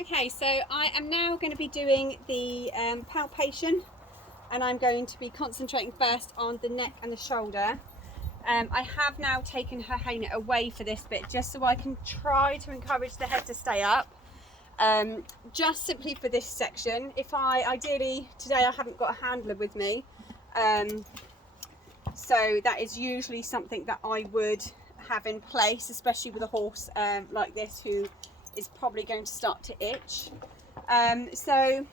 Okay, so I am now going to be doing the palpation, and I'm going to be concentrating first on the neck and the shoulder. I have now taken her hay net away for this bit just so I can try to encourage the head to stay up. Just simply for this section. If ideally today I haven't got a handler with me, so that is usually something that I would have in place, especially with a horse like this who is probably going to start to itch. So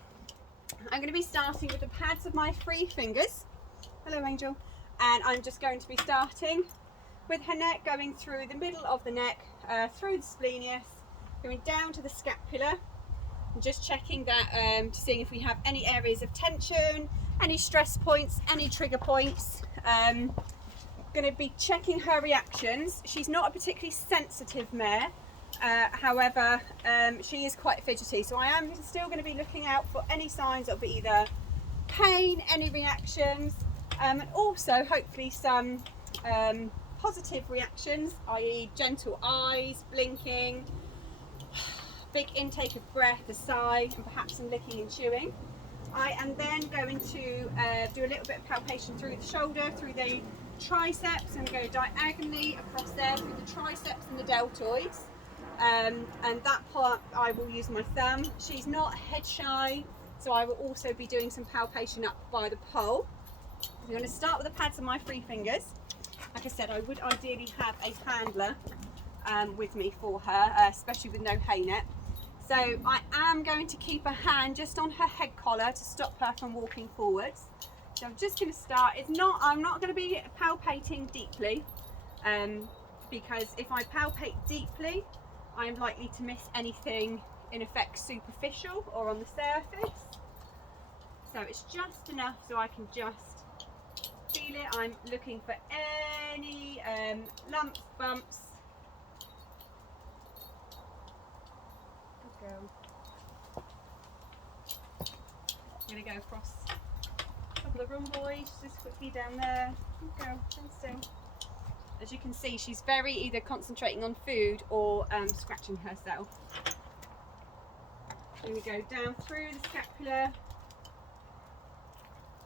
I'm going to be starting with the pads of my 3 fingers. Hello Angel. And I'm just going to be starting with her neck, going through the middle of the neck, through the splenius, going down to the scapula, and just checking that to seeing if we have any areas of tension, any stress points, any trigger points. Going to be checking her reactions. She's not a particularly sensitive mare, however she is quite fidgety, so I am still going to be looking out for any signs of either pain, any reactions, and also hopefully some positive reactions, i.e. gentle eyes, blinking, big intake of breath, a sigh, and perhaps some licking and chewing. I am then going to do a little bit of palpation through the shoulder, through the triceps, and go diagonally across there through the triceps and the deltoids. And that part I will use my thumb. She's not head shy, so I will also be doing some palpation up by the pole. I'm going to start with the pads of my 3 fingers. Like I said, I would ideally have a handler with me for her, especially with no hay net. So I am going to keep a hand just on her head collar to stop her from walking forwards. So I'm just going to start. I'm not going to be palpating deeply, because if I palpate deeply, I'm likely to miss anything in effect superficial or on the surface. So it's just enough so I can just feel it. I'm looking for any lumps, bumps. Good girl. I'm going to go across a couple of rhomboids just quickly down there. Good girl, stand still. As you can see, she's very either concentrating on food or scratching herself. Then we go down through the scapula,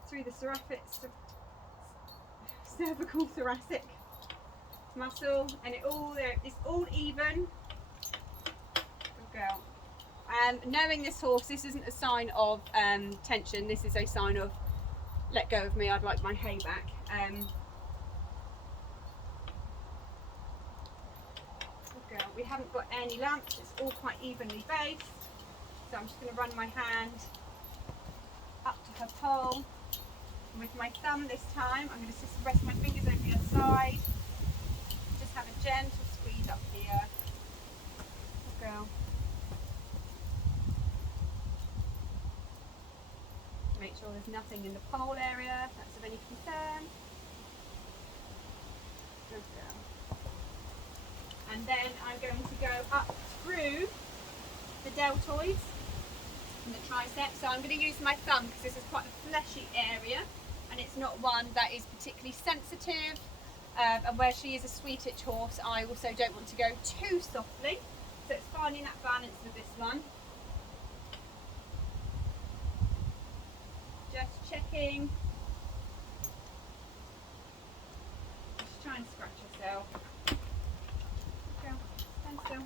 through the cervical thoracic muscle, and it's all even. Good girl. Knowing this horse, this isn't a sign of tension. This is a sign of let go of me. I'd like my hay back. Good girl. We haven't got any lumps. It's all quite evenly based. So I'm just going to run my hand up to her pole. And with my thumb this time, I'm going to just rest my fingers over the other side. Just have a gentle squeeze up here. Good girl. Make sure there's nothing in the pole area if that's of any concern. Good girl. And then I'm going to go up through the deltoids and the triceps. So I'm going to use my thumb because this is quite a fleshy area and it's not one that is particularly sensitive. And where she is a sweet itch horse, I also don't want to go too softly. So it's finding that balance with this one. Just checking. Just try and scratch herself. Go, stand still.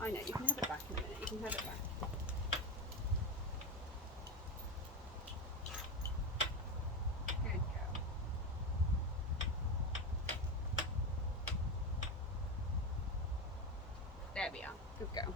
I know, you can have it back in a minute, you can have it back. Good girl. There we are, good girl.